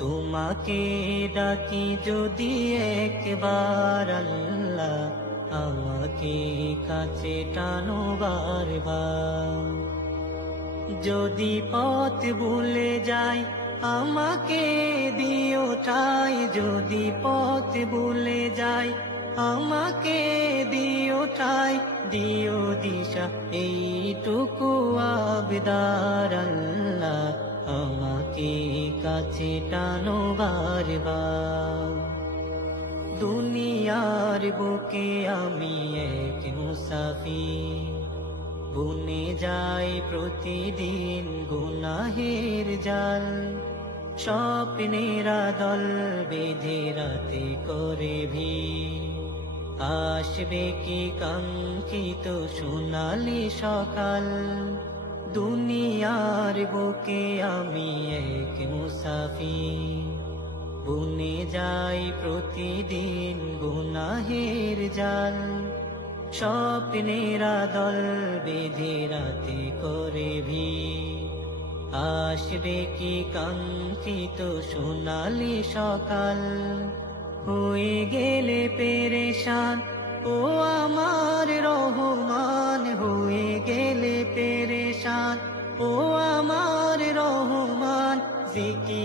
তোমাকে ডাকি যদি একবার আল্লাহ, আমাকে কাছে টানো বারবার। যদি পথ ভুলে যাই আমাকে দিও ঠাই, যদি পথ ভুলে যাই আমাকে দিও ঠাই, দিও দিশা এইটুকু আবদার আল্লাহ, আমাকে কাছে টানো বারবার। দুনিয়ার বুকে আমি এক মুসাফির, বুনে যাই প্রতিদিন গুনাহের জাল। স্বপ্নেরা দল বেঁধে রাতে করে ভিড়, আসবে কি কাঙ্ক্ষিত সোনালি সকাল। দুনিয়ার বুকে আমি এক মুসাফির, বুনে যাই প্রতিদিন গুনাহের জাল। স্বপ্নেরা দল বেঁধে রাতে করে ভিড়, আসবে কি কাঙ্ক্ষিত সোনালি সকাল। হয়ে গেলে পেরেশান ও আমার রহমান, হয়ে গেলে পেরেশান ও আমার রহমান। জিকির